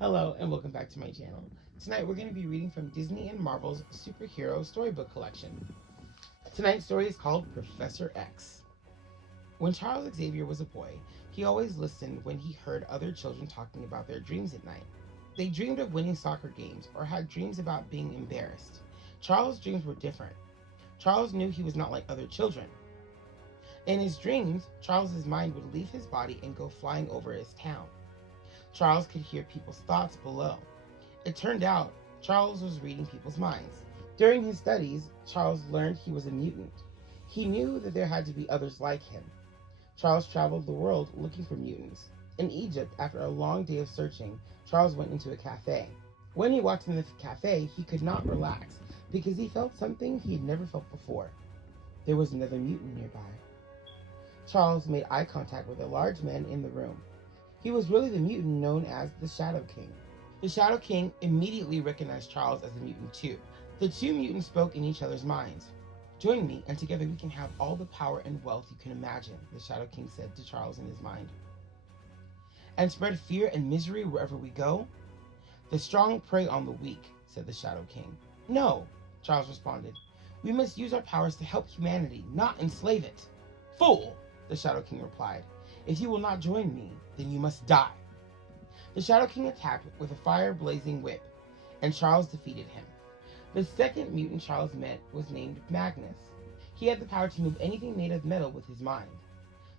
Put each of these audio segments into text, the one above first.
Hello and welcome back to my channel. Tonight we're going to be reading from Disney and Marvel's superhero storybook collection. Tonight's story is called Professor X. When Charles Xavier was a boy, he always listened when he heard other children talking about their dreams at night. They dreamed of winning soccer games or had dreams about being embarrassed. Charles' dreams were different. Charles knew he was not like other children. In his dreams, Charles's mind would leave his body and go flying over his town. Charles could hear people's thoughts below. It turned out Charles was reading people's minds. During his studies, Charles learned he was a mutant. He knew that there had to be others like him. Charles traveled the world looking for mutants. In Egypt, after a long day of searching, Charles went into a cafe. When he walked in the cafe, he could not relax because he felt something he had never felt before. There was another mutant nearby. Charles made eye contact with a large man in the room. He was really the mutant known as the Shadow King. The Shadow King immediately recognized Charles as a mutant too. The two mutants spoke in each other's minds. "Join me, and together we can have all the power and wealth you can imagine," the Shadow King said to Charles in his mind. "And spread fear and misery wherever we go? The strong prey on the weak," said the Shadow King. "No," Charles responded. "We must use our powers to help humanity, not enslave it." "Fool," the Shadow King replied. "If you will not join me, then you must die." The Shadow King attacked with a fire-blazing whip, and Charles defeated him. The second mutant Charles met was named Magnus. He had the power to move anything made of metal with his mind.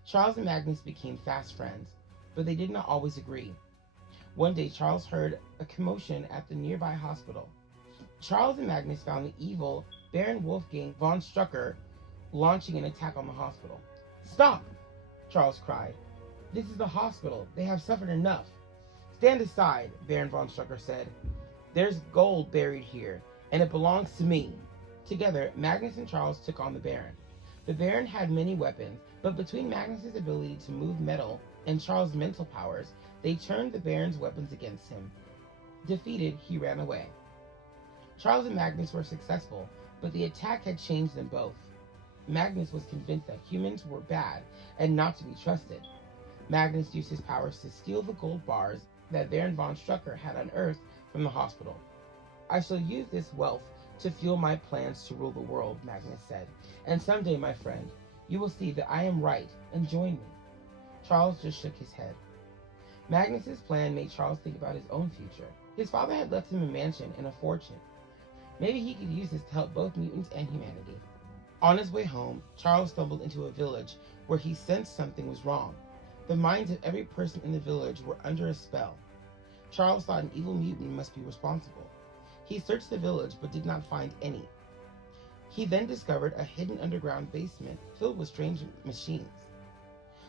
Charles and Magnus became fast friends, but they did not always agree. One day, Charles heard a commotion at the nearby hospital. Charles and Magnus found the evil Baron Wolfgang von Strucker launching an attack on the hospital. "Stop!" Charles cried. "This is the hospital. They have suffered enough." "Stand aside," Baron von Strucker said. "There's gold buried here, and it belongs to me." Together, Magnus and Charles took on the Baron. The Baron had many weapons, but between Magnus's ability to move metal and Charles' mental powers, they turned the Baron's weapons against him. Defeated, he ran away. Charles and Magnus were successful, but the attack had changed them both. Magnus was convinced that humans were bad and not to be trusted. Magnus used his powers to steal the gold bars that Baron von Strucker had unearthed from the hospital. "I shall use this wealth to fuel my plans to rule the world," Magnus said. "And someday, my friend, you will see that I am right and join me." Charles just shook his head. Magnus's plan made Charles think about his own future. His father had left him a mansion and a fortune. Maybe he could use this to help both mutants and humanity. On his way home, Charles stumbled into a village where he sensed something was wrong. The minds of every person in the village were under a spell. Charles thought an evil mutant must be responsible. He searched the village but did not find any. He then discovered a hidden underground basement filled with strange machines.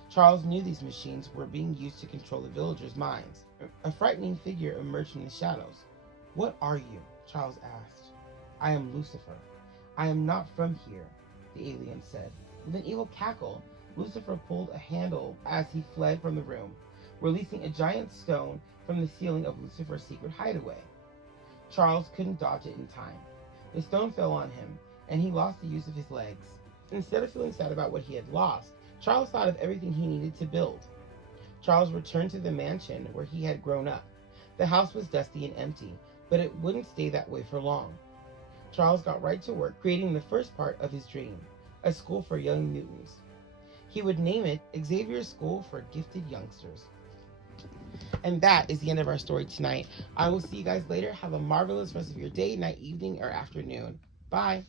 Charles knew these machines were being used to control the villagers' minds. A frightening figure emerged from the shadows. "What are you?" Charles asked. "I am Lucifer. I am not from here," the alien said. With an evil cackle, Lucifer pulled a handle as he fled from the room, releasing a giant stone from the ceiling of Lucifer's secret hideaway. Charles couldn't dodge it in time. The stone fell on him, and he lost the use of his legs. Instead of feeling sad about what he had lost, Charles thought of everything he needed to build. Charles returned to the mansion where he had grown up. The house was dusty and empty, but it wouldn't stay that way for long. Charles got right to work creating the first part of his dream, a school for young mutants. He would name it Xavier's School for Gifted Youngsters. And that is the end of our story tonight. I will see you guys later. Have a marvelous rest of your day, night, evening, or afternoon. Bye.